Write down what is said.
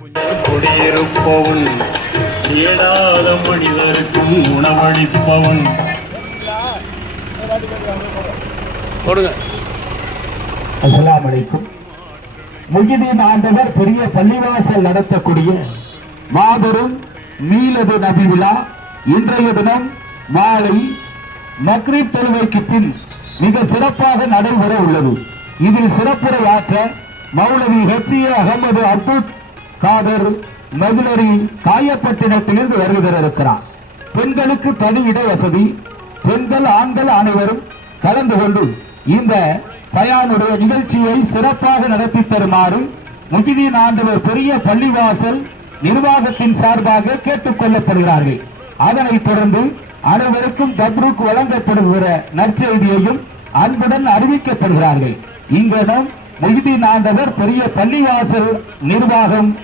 குடியிருப்பவன் ஏடாத மனிதருக்கும் உணவளிப்பவன். அஸ்ஸலாமு அலைக்கும். முஹிதீன் ஆண்டவர் பெரிய பள்ளிவாசல் நடத்தக்கூடிய மாபெரும் மீலது நபி விழா இன்றைய தினம் மாலை மக்ரிப் தொழுகைக்கு பின் மிக சிறப்பாக நடைபெற உள்ளது. இதில் சிறப்புரையாற்ற மௌலவி ஹெச்ஏ அகமது அப்துல் காதர் மதுலரி காயப்பட்டினத்திலிருந்து வருகிற இருக்கிறார். பெண்களுக்கு தனி இட வசதி, பெண்கள் ஆண்கள் அனைவரும் கலந்து கொண்டு இந்த பயானுடைய நிகழ்ச்சியை சிறப்பாக நடத்தி தருமாறு முஹிதீன் ஆண்டவர் பெரிய பள்ளிவாசல் நிர்வாகத்தின் சார்பாக கேட்டுக் கொள்ளப்படுகிறார்கள். அதனைத் தொடர்ந்து அனைவருக்கும் தப்ரூக் வழங்கப்படுகிற நற்செய்தியையும் அன்புடன் அறிவிக்கப்படுகிறார்கள். இங்கனம் முஹிதீன் ஆண்டவர் பெரிய பள்ளிவாசல் நிர்வாகம்